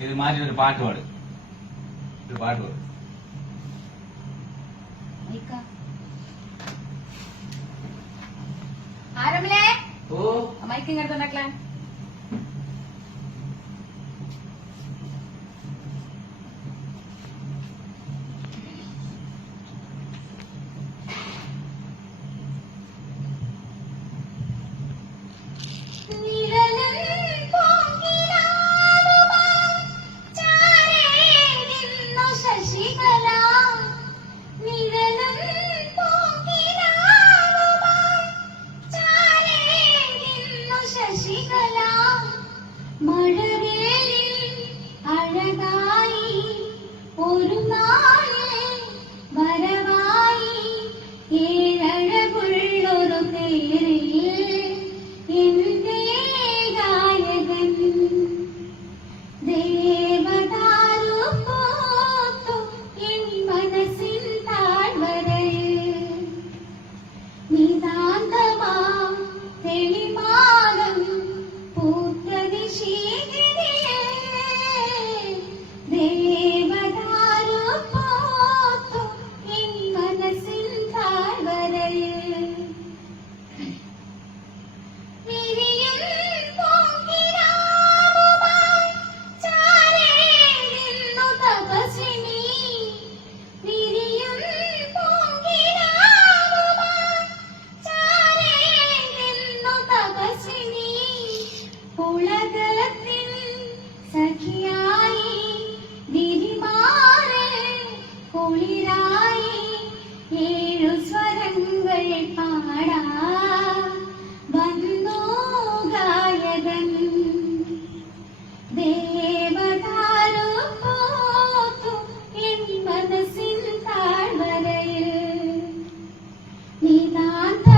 ఇది మాది పాటవాడు ఇది పాటవాడు ఆరంలే ఓ మైకింగ్ అంటున్నట్లా മഴവേ Vedanta